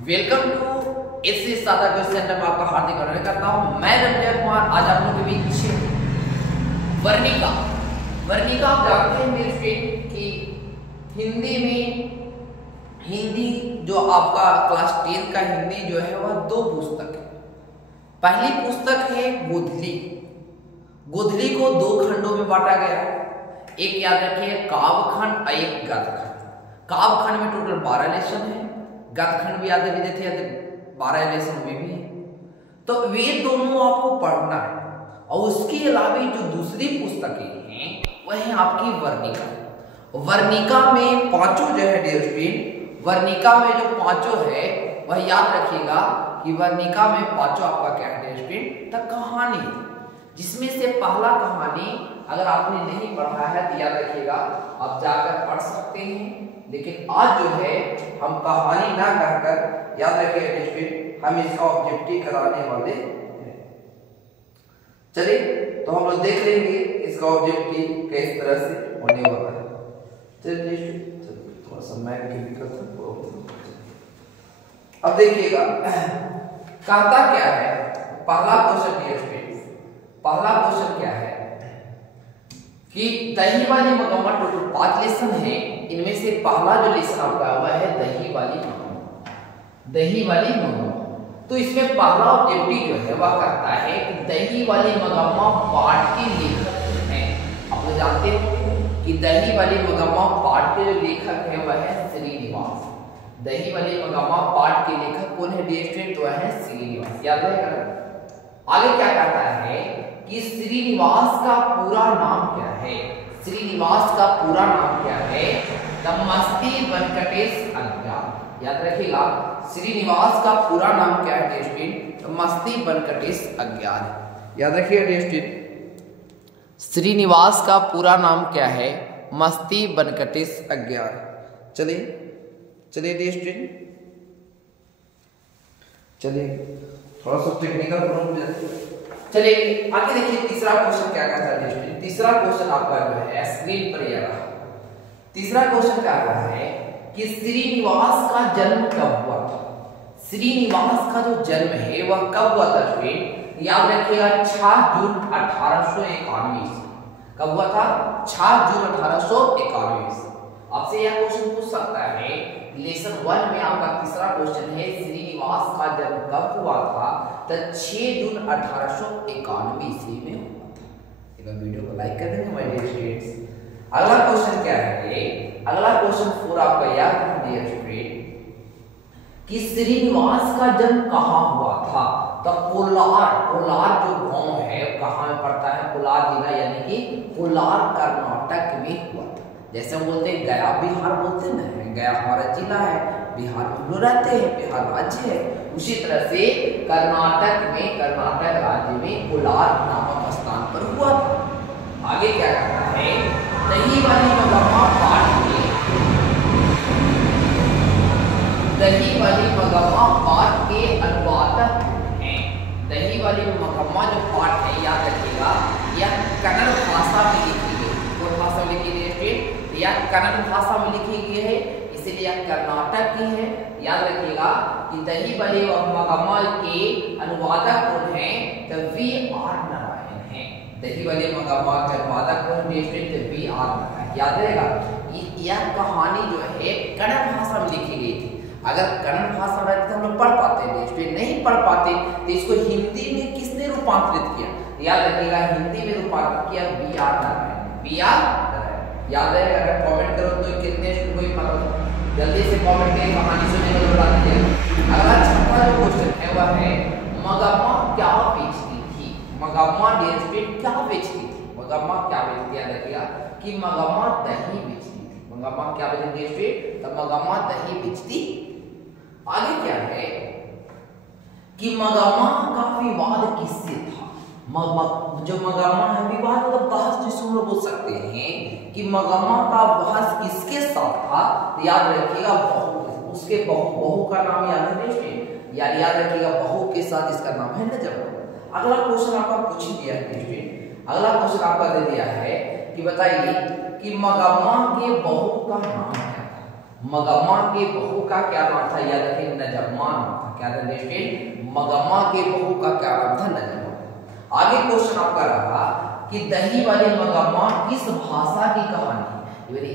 Welcome to इससे सादा question centre में आपका हार्दिक अभिनंदन करता हूं। मैं रंजय कुमार। आज आप लोगों के बीच वर्णिका आप जानते हैं मेरे फ्रेंड कि हिंदी जो आपका क्लास 10 का हिंदी जो है वह दो पुस्तक है। पहली पुस्तक है गोधली। गोधली को दो खंडों में बांटा गया है। एक याद रखिए काव्यखंड और एक गद्यखंड। काव्यखंड में टोटल 12 लेसन है, गद्यखंड भी याद रखिए थे 12 लेसन में भी है। तो वे दोनों आपको पढ़ना है। और उसके अलावा जो दूसरी पुस्तकें हैं वह है आपकी वर्णिका। वर्णिका में पांचों जो है डियर स्टूडेंट, वर्णिका में जो पांचों है वह याद रखिएगा कि वर्णिका में पांचों आपका क्या है डियर स्टूडेंट, द कहानी, जिसमें से पहला कहानी अगर आपने नहीं पढ़ा है तो याद रखिएगा आप जाकर पढ़ सकते हैं। लेकिन आज जो है हम कहानी ना कहकर याद रखिए डियर स्टूडेंट, हम इसका ऑब्जेक्टिव कराने वाले हैं। चलिए तो हम लोग देख लेंगे इसका ऑब्जेक्टिव किस तरह से होने वाला है। चलिए थोड़ा सा मैं भी करता हूं। अब देखिएगा कहता क्या है पहला क्वेश्चन डियर स्टूडेंट्स, पहला क्वेश्चन क्या है कि दही वाली मगम्मा टोटल 5 लेसन है। इनमें से पहला जो लेसन आपका हुआ है दही वाली मगम्मा। दही वाली मगम्मा, तो इसमें पहला ऑब्जेक्टिव जो है वह कहता है कि दही वाली मगम्मा पाठ के लेखक हैं। आप लोग जानते हो कि दही वाली मगम्मा पाठ के जो लेखक है वह है श्रीनिवास। दही वाली मगम्मा पाठ के लेखक कौन है डियर स्टूडेंट, तो है श्रीनिवास। याद रहेगा। आगे क्या कहता है कि श्रीनिवास का पूरा नाम क्या है। श्रीनिवास का पूरा नाम क्या है, मस्ती वेंकटेश अज्ञान। याद रखिएगा श्रीनिवास का पूरा नाम क्या है डियर स्टूडेंट, मस्ती वेंकटेश अज्ञान। याद रखिएगा डियर स्टूडेंट श्रीनिवास का पूरा नाम क्या है, मस्ती वेंकटेश अज्ञान। चलिए डियर स्टूडेंट, चलिए थोड़ा सा टेक्निकल प्रॉब्लम। चलिए आगे देखिए तीसरा क्वेश्चन क्या कहता है स्टूडेंट। तीसरा क्वेश्चन आपका जो है स्क्रीन पर ये रहा। तीसरा क्वेश्चन क्या कह रहा है कि श्रीनिवास का जन्म कब हुआ था। श्रीनिवास का जो जन्म है वह कब हुआ था स्टूडेंट, याद रखिएगा 6 जून 1891 से। कब हुआ था, 6 जून 1891 से। आपसे यह क्वेश्चन पूछ सकता है लेसन 1 में आपका तीसरा क्वेश्चन है श्रीनिवास का जन्म कब हुआ था, तो 6 जून 1891 ईस्वी में हुआ था। एक वीडियो को लाइक कर देंगे माय डियर स्टूडेंट्स। अगला क्वेश्चन क्या है, अगला क्वेश्चन 4 आपका याद है डियर स्टूडेंट कि श्रीनिवास का जन्म कहाँ हुआ था। तो कोलार जो गांव है कहाँ में पड़ता है, कोलार जिला यानी कि कोलार कर्नाटक में हुआ था। जैसे हम बोलते हैं गया बिहार बोलते हैं ना, गया हमारा जिला है, बिहार में हम लोग रहते हैं, बिहार राज्य है। उसी तरह से कर्नाटक राज्य में कोलार नामक स्थान पर हुआ था। आगे क्या कहता है, दही वाली मगम्मा पाठ के अनुवादक हैं। दही वाली मगम्मा जो पाठ है याद रखिएगा यह कन्नड़ भाषा में लिखी गई। कौन भाषा में लिखी गई, यह कन्नड़ भाषा में लिखी गई है, इसलिए यह कर्नाटक की है। याद रखिएगा कि दही वाली मगम्मा के अनुवादक कौन हैं, तो V.R. नारायण हैं। दही वाली मगम्मा के अनुवादक कौन है, V.R. नारायण। याद रहेगा यह कहानी जो है कन्नड़ भाषा में लिखी गई थी। अगर कन्नड़ भाषा में रहती तो हम लोग पढ़ पाते हैं, नहीं पढ़ पाते तो इसको हिंदी में किसने रूपांतरित किया, याद रखिएगा हिंदी में रूपांतरित किया V.R. नारायण। V.R. नारायण याद है। अगर कमेंट करो तो कितने कोई मतलब जल्दी से कमेंट करें, कहानी सुनने को बता दीजिए। अगला छठा जो क्वेश्चन है वह है मगम्मा क्या बेचती थी। मगम्मा डियर स्टूडेंट क्या बेचती थी, मगम्मा क्या बेचती, याद रखिएगा कि मगम्मा दही बेचती थी। मगम्मा क्या बेचती थी, तो मगम्मा दही बेचती। आगे क्या है कि मगम्मा का विवाद किससे था। जो मगम्मा है विवाद मतलब बहस जिसको हम लोग बोल सकते हैं कि मगम्मा का बहस किसके साथ था, तो याद रखिएगा उसके बहू का नाम याद है, याद रखिएगा बहू के साथ इसका नाम है नजब। अगला क्वेश्चन आपका पूछ दिया है, अगला क्वेश्चन आपका दे दिया है कि बताइए कि मगम्मा के बहू का नाम क्या था। मगम्मा के बहू का क्या नाम था, याद रखिए नजम्मा नाम था। क्या था स्टूडेंट, मगम्मा के बहू का क्या नाम था, नजम्मा। आगे क्वेश्चन आपका रहा कि दही वाली मगम्मा किस भाषा की कहानी है।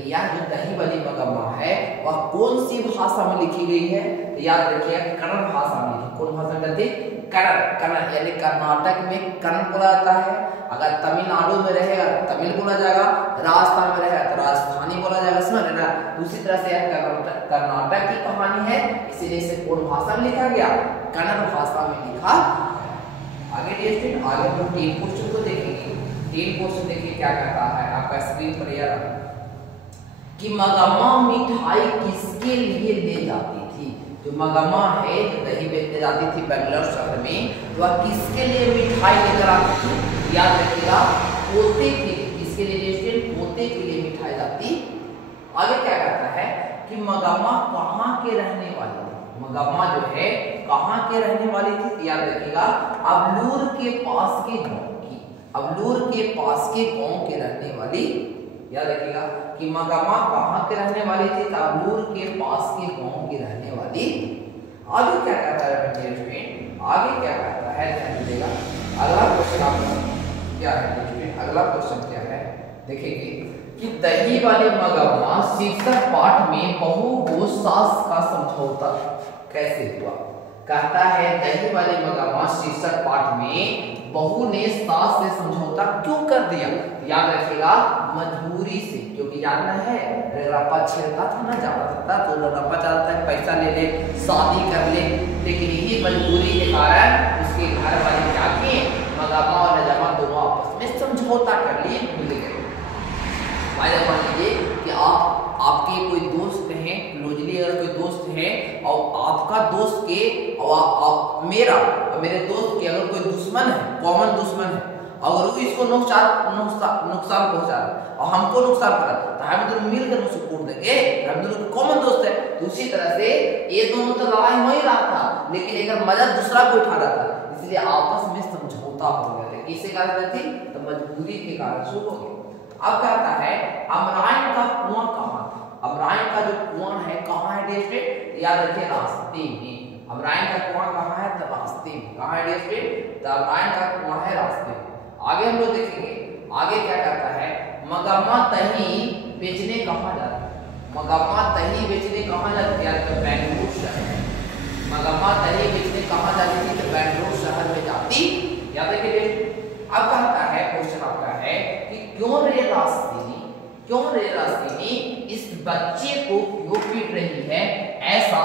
यह जो दही वाली मगम्मा है वह कौन सी भाषा में लिखी गई है, तो याद रखिए कन्नड़ भाषा में लिखी। कौन भाषा में लिखी, कन्नड़ यानी कर्नाटक में कन्नड़ बोला जाता है। अगर तमिलनाडु में रहेगा तो तमिल बोला जाएगा, राजस्थान में रहेगा तो राजस्थानी बोला जाएगा, समझ रहे ना। उसी तरह से यह कर्नाटक की कहानी है, इसीलिए इसे कौन भाषा में लिखा गया, कन्नड़ भाषा में लिखा। आगे स्टूडेंट आगे हम 3 क्वेश्चन को देखेंगे। 3 क्वेश्चन देखिए क्या कहता है आपका स्क्रीन पर यह कि मगम्मा मिठाई किसके लिए ले जाती थी। जो मगम्मा है जो दही बेचने जाती थी बेंगलोर शहर में, तो वह किसके लिए मिठाई लेकर आती थी, याद रखिएगा पोते के लिए। किसके लिए स्टूडेंट, पोते के लिए मिठाई जाती। आगे क्या कहता है कि मगम्मा कहाँ के रहने वाली थी। मगम्मा जो है कहाँ के रहने वाली थी, याद रखिएगा अबलूर के पास के गांव की, अबलूर के पास के गांव के रहने वाली। याद रखिएगा कि मगम्मा कहाँ के रहने वाली थी, अबलूर के पास के गांव की रहने वाली। आगे क्या कहता है स्टूडेंट, आगे क्या कहता है ध्यान दीजिएगा। अगला क्वेश्चन आपका क्या है स्टूडेंट, अगला क्वेश्चन क्या है देखेंगे कि दही वाली मगम्मा शीर्षक पाठ में बहू को सास का समझौता कैसे हुआ। कहता है दही वाली मगम्मा शीर्षक पाठ में बहू ने सास से समझौता क्यों कर दिया, याद रखिएगा मजबूरी से। क्योंकि जानना है रप्पा छेड़ता था ना, जाता था तो रप्पा चाहता है पैसा ले ले शादी कर ले, लेकिन यही मजबूरी के कारण उसके घर वाले क्या किए, मगम्मा और नजम्मा दोनों आपस में समझौता कर लिए, मिल गए। मान लीजिए कि आपके कोई दोस्त हैं, क्लोजली अगर कोई दोस्त है और आपका दोस्त के और मेरे दोस्त के अगर कोई दुश्मन है, कॉमन दुश्मन है, अगर वो इसको नुकसान पहुंचा रहा और हमको नुकसान कर रहा तो हम दोनों मिलकर उसको कोट देंगे, हम दोनों कॉमन दोस्त है। तो उसी तरह से ये दोनों तो लड़ाई हो ही रहा था, लेकिन एक मजा दूसरा को उठा रहा था, इसलिए आपस में समझौता हो गया था। किसके कारण थी, तो मजबूरी के कारण शुरू हो गया। अब कहता है अमराइन का कुआं कहाँ था। अमराइन का जो कुआं है कहाँ है स्टूडेंट, याद रखिए रास्ते में। अमराइन का कुआं कहाँ है, तो रास्ते में। कहाँ है स्टूडेंट, तो अमराइन का कुआं है रास्ते में। आगे हम लोग देखेंगे, आगे क्या कहता है मगम्मा दही बेचने कहाँ जाती है। मगम्मा दही बेचने कहाँ जाती है, तो बेंगलुरु शहर। मगम्मा दही बेचने कहाँ जाती थी, तो बेंगलुरु शहर में जाती, याद रखिए। अब कहता है क्वेश्चन आपका है कि क्यों रे रास्तिनी इस बच्चे को क्यों पीट रही है, ऐसा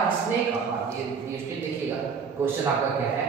किसने कहा। ये देखिएगा क्वेश्चन आपका क्या है,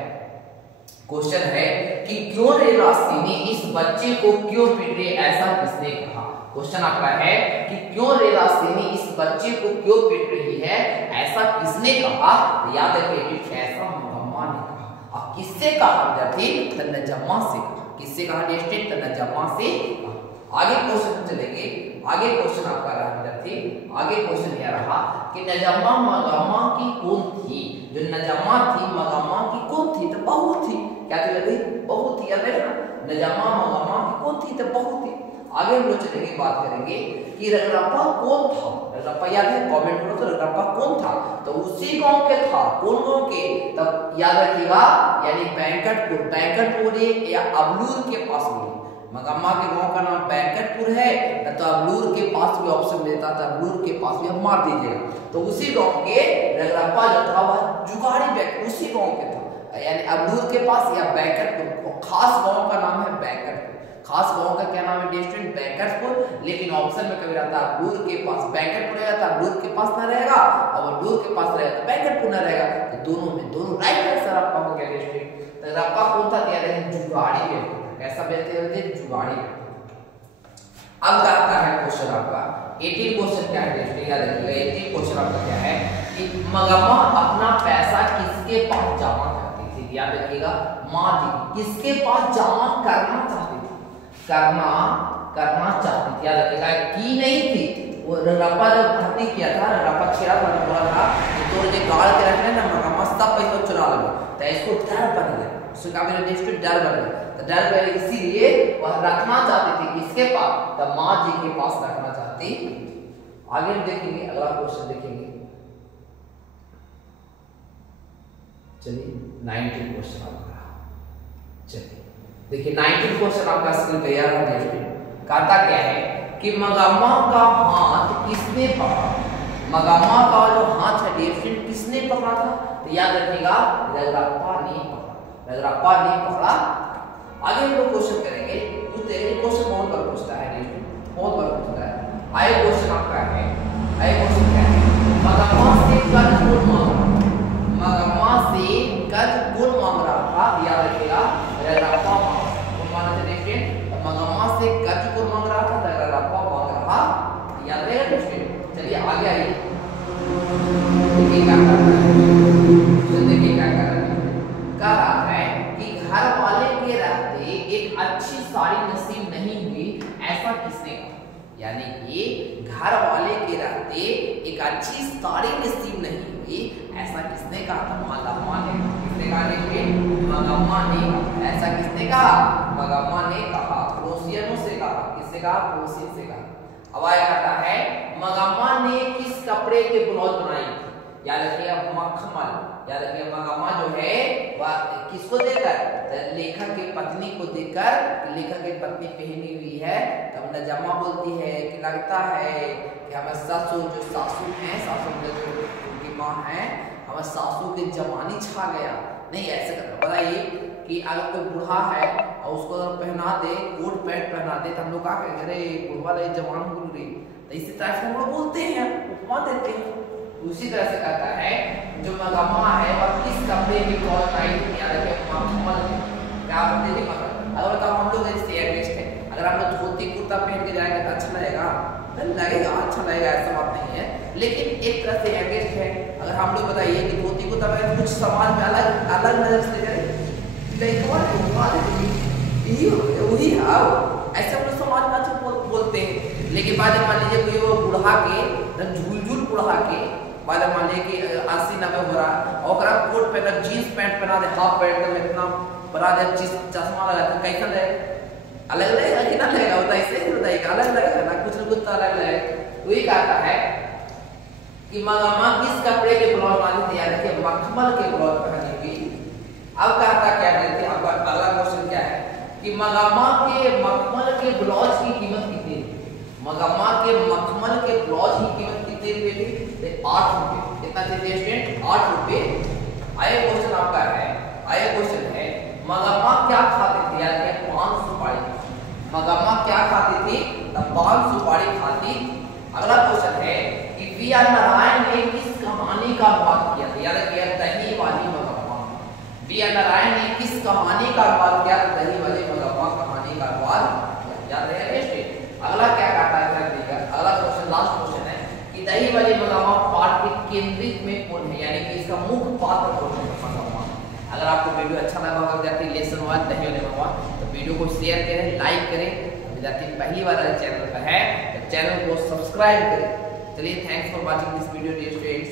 क्वेश्चन है कि क्यों रे रास्तिनी इस बच्चे को क्यों पीट रही है, ऐसा किसने कहा। क्वेश्चन आपका है कि क्यों रे रास्तिनी इस बच्चे को क्यों पीट रही है, ऐसा किसने कहा। याद रखिए ऐसा मगम्मा ने कहा। अब किससे कहा विद्यार्थी, तो नजम्मा से कहा। किससे कहा स्टूडेंट, तो नजम्मा से कहा। आगे क्वेश्चन चलेंगे, आगे क्वेश्चन आपका रहा विद्यार्थी, आगे क्वेश्चन यह रहा कि नजम्मा मगम्मा की कौन थी। जो नजम्मा थी मगम्मा की कौन थी, तो बहू थी। क्या थी, बहू थी। याद है ना, नजम्मा मगम्मा की कौन थी, तो बहू थी। आगे हम लोग चलेंगे, बात करेंगे कि रगरप्पा कौन था। रगरप्पा याद है, कमेंट करो तो रगरप्पा कौन था, तो उसी गांव के था। कौन गांव के, तब याद रखिएगा यानी बैंकटपुर या अबलूर के पास बोलिए। मगम्मा के गांव का नाम बैंकटपुर है, तो अबलूर के पास भी ऑप्शन देता था, अबलूर के पास भी हम मार दीजिएगा। तो उसी गांव के रगरप्पा जो था वह जुगाड़ी व्यक्ति उसी गांव के था, यानी अबलूर के पास या बैंकटपुर। खास गांव का नाम है बैंकटपुर। खास गांव का क्या नाम है स्टूडेंट, बैंकटपुर। लेकिन ऑप्शन में कभी रहता है अबलूर के पास बैंकटपुर रहेगा, तो अबलूर के पास ना रहेगा, और अबलूर के पास रहेगा तो बैंकटपुर ना रहेगा। तो दोनों राइट आंसर आपका हो गया स्टूडेंट। तो रप्पा कौन था, जुगाड़ी व्यक्ति। कैसा व्यक्ति होते, जुगाड़ी। अब आता है क्वेश्चन आपका 18 क्वेश्चन क्या है स्टूडेंट, याद रखिएगा 18 क्वेश्चन आपका क्या है कि मगम्मा अपना पैसा किसके पास जमा करती थी। याद रखिएगा माँ जी किसके पास जमा करना चाहती थी, करना चाहती थी। याद रखिएगा की नहीं थी। वो रप्पा जब भर्ती किया था, रप्पा छेड़ा बोला था कि तो जो गाड़ के रखने ना मगम्मा सब पैसा चुरा लो, तो इसको डर बन गया, उसको क्या बोले स्टूडेंट, डर बन गया। तो डर बन इसीलिए वह रखना चाहती थी किसके पास, तो माँ जी के पास रखना चाहती। आगे हम देखेंगे अगला क्वेश्चन देखेंगे। चलिए 19 क्वेश्चन आपका, चलिए देखिए 19 क्वेश्चन आपका स्क्रीन तैयार है। कहता क्या है कि मगम्मा का हाथ किसने पकड़ा? मगम्मा का जो हाथ है डियर किसने पकड़ा था? तो याद रखिएगा रजरप्पा ने पकड़ा, रजरप्पा ने पकड़ा। आगे हम लोग क्वेश्चन करेंगे, क्वेश्चन बहुत बार पूछता है, बहुत बार पूछता है। आगे क्वेश्चन आपका है, आगे क्वेश्चन क्या है? मगम्मा से कद कौन मांग रहा? मगम्मा से कद कौन मांग रहा था? याद रखिएगा रजरप्पा कौन मांग रहा था? मगम्मा से कद कौन मांग रहा था? रजरप्पा मांग रहा, याद रहेगा। चलिए आगे आइए, देखिए क्या कर रहा है, देखिए क्या कर रहा है। कह रहा है कि घर वाले के रहते एक अच्छी साड़ी नसीब नहीं हुई, ऐसा किसने कहा? यानी कि घर वाले के रहते एक अच्छी साड़ी नसीब नहीं हुई, ऐसा किसने कहा था? मगम्मा ने। किसने कहा? मगम्मा ने। ऐसा किसने कहा? मगम्मा ने कहा। पड़ोसियों से कहा। किससे कहा? पड़ोसियों से कहा। अब आया कहता है मगम्मा ने किस कपड़े के ब्लाउज बनाई? याद रखिएगा मखमल। याद रखिएगा मगम्मा जो है वह किसको देकर? लेखक की पत्नी को देकर। लेखक की पत्नी पहनी हुई है, तब नजम्मा बोलती है कि लगता है कि हमारे ससुर जो सासू हैं, सासू जो उनकी माँ है, हमारे सासू के जवानी छा गया। नहीं ऐसे करता। बताइए कि अगर कोई बूढ़ा है और उसको पहना दे, कोट पैंट पहना दे, तो हम लोग क्या कहेंगे? अरे बुढ़वा रहे जवान बोल रही। तो इसी तरह से हम लोग बोलते हैं, उपमा देते हैं। उसी तरह से कहता है जो मगम्मा है वह किस कपड़े की ब्लाउज बनाई? याद रखिए मखमल। क्या बोलते थे? मखमल। अगर बताओ हम लोग जैसे एडजस्ट है, अगर हम लोग धोती कुर्ता पहन के जाएंगे तो अच्छा लगेगा? लगेगा, अच्छा लगेगा, ऐसा बात नहीं है। लेकिन एक तरह से एडजस्ट है। अगर हम लोग बताइए कि धोती कुर्ता पहन कुछ समाज में अलग अलग नजर से करें, वही है ऐसे हम लोग समाज में अच्छा बोलते हैं। लेकिन बाद में मान लीजिए कोई वो बुढ़ा के झूल बुढ़ा के बाद मान लीजिए कि 80-90 हो रहा और कोट पहना, जीन्स पैंट पहना दे, हाफ पैंट में इतना बना दे, चश्मा लगा दे, कैसा लगेगा? अलग लगेगा कि ना लगेगा? बताइए, सही बताइएगा, अलग लगेगा ना? कुछ न कुछ तो अलग लगेगा। वही कहता है कि मगम्मा किस कपड़े के ब्लाउज बनाती थी? याद रखिए मखमल के ब्लाउज पहनी हुई। अब कहता क्या कहते? अब अगला क्वेश्चन क्या है कि मगम्मा के मखमल के ब्लाउज की कीमत कितनी थी? मगम्मा के मखमल के ब्लाउज की कीमत कितने रुपए थी? 8 रुपए। कितना थे स्टूडेंट? 8 रुपए। आया क्वेश्चन आपका है, आया क्वेश्चन है मगम्मा क्या खाती थी? याद रखिए 5 सुपारी। मगम्मा क्या खाती थी? तो 5 सुपारी खाती। अगला क्वेश्चन है कि वी.आर. नारायण ने किस कहानी का अनुवाद किया था? याद रखिए दही वाली मगम्मा। वी.आर. नारायण ने किस कहानी का अनुवाद किया? दही वाली मगम्मा कहानी का अनुवाद। याद रहे। अगला क्या कहता है? अगला क्वेश्चन लास्ट क्वेश्चन है कि दही वाली मगम्मा पाठ के केंद्रित में कौन है? यानी कि इसका मुख्य पात्र कौन है? मगम्मा। अगर आपको वीडियो अच्छा लगा होगा विद्यार्थी लेसन 1 दही वाली मगम्मा, तो वीडियो को शेयर करें, लाइक करें। विद्यार्थी पहली बार चैनल पर है तो चैनल को सब्सक्राइब करें। चलिए, thanks for watching this video dear students.